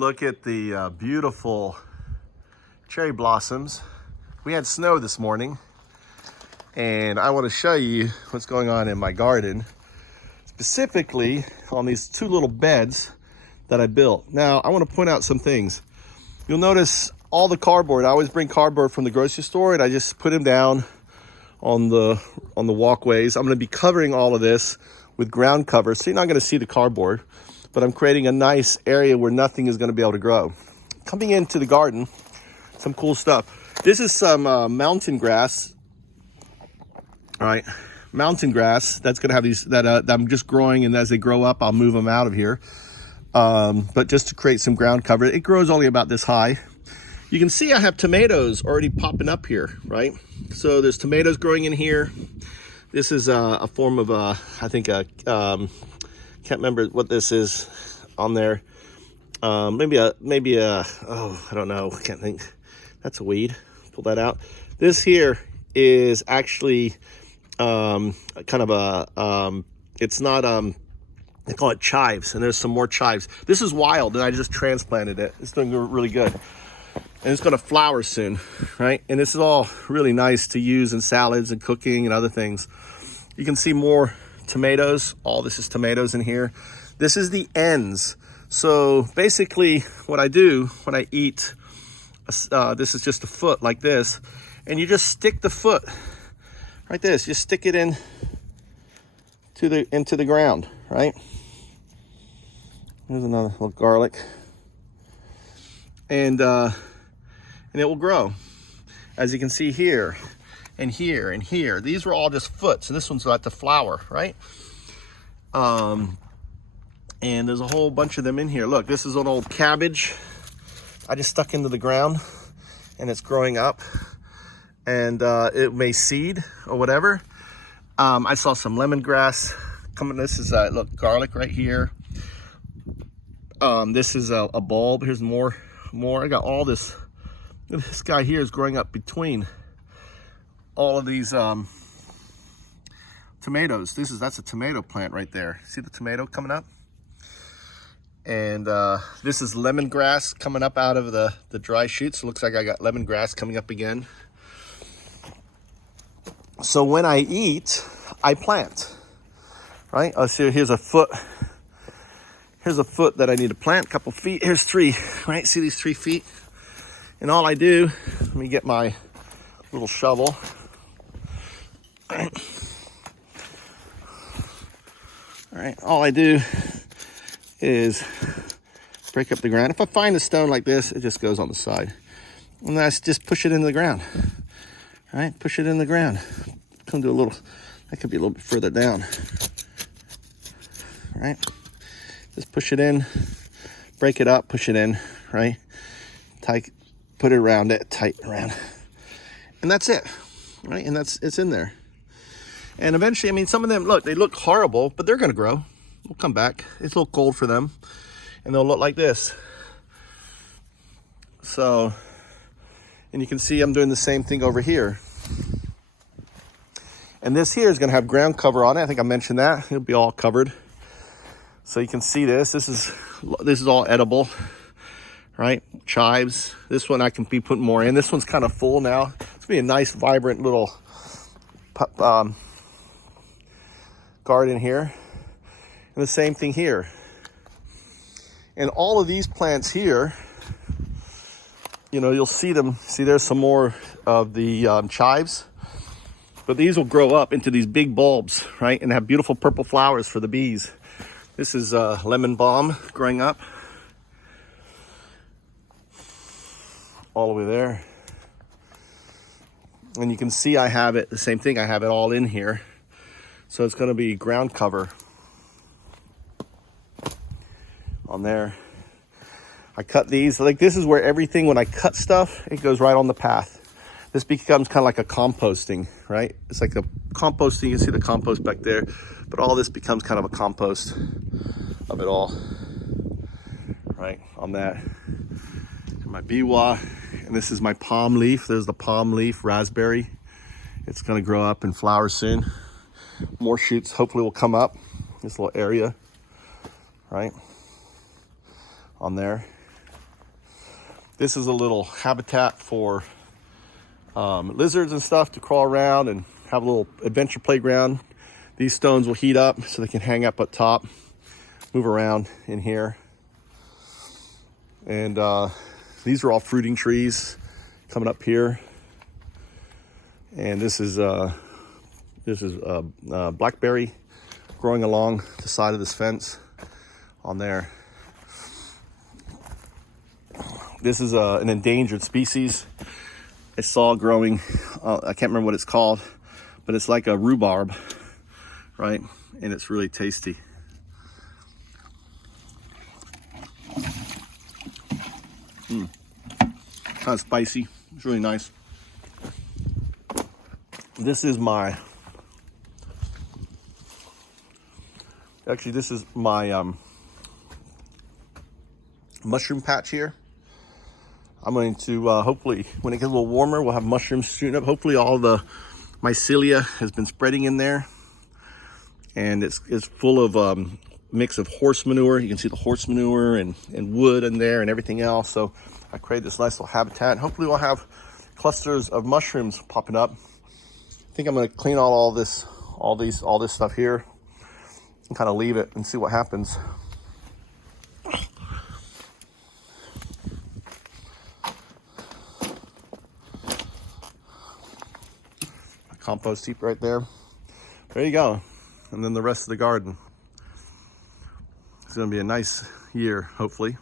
Look at the beautiful cherry blossoms. We had snow this morning, and I want to show you what's going on in my garden, specifically on these two little beds that I built. Now, I want to point out some things. You'll notice all the cardboard. I always bring cardboard from the grocery store, and I just put them down on the walkways. I'm going to be covering all of this with ground cover, so you're not going to see the cardboard, but I'm creating a nice area where nothing is going to be able to grow. Coming into the garden, some cool stuff. This is some mountain grass. All right, mountain grass that's going to have these that I'm just growing, and as they grow up, I'll move them out of here. But just to create some ground cover. It grows only about this high. You can see I have tomatoes already popping up here, right? So there's tomatoes growing in here. This is a form of I think can't remember what this is on there. Maybe a oh, I don't know, can't think. That's a weed. Pull that out. This here is actually kind of a it's not they call it chives, and there's some more chives. This is wild, and I just transplanted it. It's doing really good. And it's going to flower soon, right? And this is all really nice to use in salads and cooking and other things. You can see more tomatoes. All this is tomatoes in here. This is the ends. So basically what I do when I eat, this is just a foot like this, and you just stick the foot like this. You stick it in into the ground, right? There's another little garlic. And it will grow, as you can see here, and here, and here. These were all just foots, and this one's about to flower, right? And there's a whole bunch of them in here. Look, this is an old cabbage I just stuck into the ground, and it's growing up, and it may seed or whatever. I saw some lemongrass coming. This is look, garlic right here. This is a bulb. Here's more. I got all this. This guy here is growing up between all of these tomatoes. That's a tomato plant right there. See the tomato coming up? And this is lemongrass coming up out of the dry shoots. It looks like I got lemongrass coming up again. So when I eat, I plant, right? Oh, so here's a foot. Here's a foot that I need to plant, a couple feet. Here's 3, right? See these 3 feet? And all I do, let me get my little shovel. All right, all I do is break up the ground. If I find a stone like this, it just goes on the side. And I just push it into the ground. All right, push it in the ground. Come to a little, that could be a little bit further down. All right, just push it in, break it up, push it in, right? Tight. Put it around it, tight around, and that's it, right? And it's in there. And eventually, I mean, some of them, look, they look horrible, but they're gonna grow. They'll come back. It's a little cold for them, and they'll look like this. So, and you can see I'm doing the same thing over here. And this here is gonna have ground cover on it. I think I mentioned that. It'll be all covered. So you can see this. This is all edible. Right, chives. This one I can be putting more in. This one's kind of full now. It's gonna be a nice, vibrant little garden here. And the same thing here. And all of these plants here, you know, you'll see them. See, there's some more of the chives, but these will grow up into these big bulbs, right, and have beautiful purple flowers for the bees. This is lemon balm growing up. All the way there. And you can see I have it, the same thing, I have it all in here. So it's gonna be ground cover on there. I cut these, like this is where everything, when I cut stuff, it goes right on the path. This becomes kind of like a composting, right? It's like a composting, you can see the compost back there, but all this becomes kind of a compost of it all, right, on that. My biwa, and this is my palm leaf. There's the palm leaf raspberry. It's gonna grow up and flower soon. More shoots hopefully will come up. This little area, right, on there. This is a little habitat for lizards and stuff to crawl around and have a little adventure playground. These stones will heat up so they can hang up top, move around in here. And these are all fruiting trees coming up here. And this is blackberry growing along the side of this fence on there. This is an endangered species I saw growing. I can't remember what it's called, but it's like a rhubarb, right? And it's really tasty. Kind of spicy. It's really nice. This is my mushroom patch here. I'm going to hopefully, when it gets a little warmer, we'll have mushrooms shooting up. Hopefully all the mycelia has been spreading in there, and it's full of mix of horse manure. You can see the horse manure and wood in there and everything else. So I created this nice little habitat. Hopefully we'll have clusters of mushrooms popping up. I think I'm going to clean out all this stuff here and kind of leave it and see what happens. Compost heap right there. There you go. And then the rest of the garden. It's going to be a nice year, hopefully.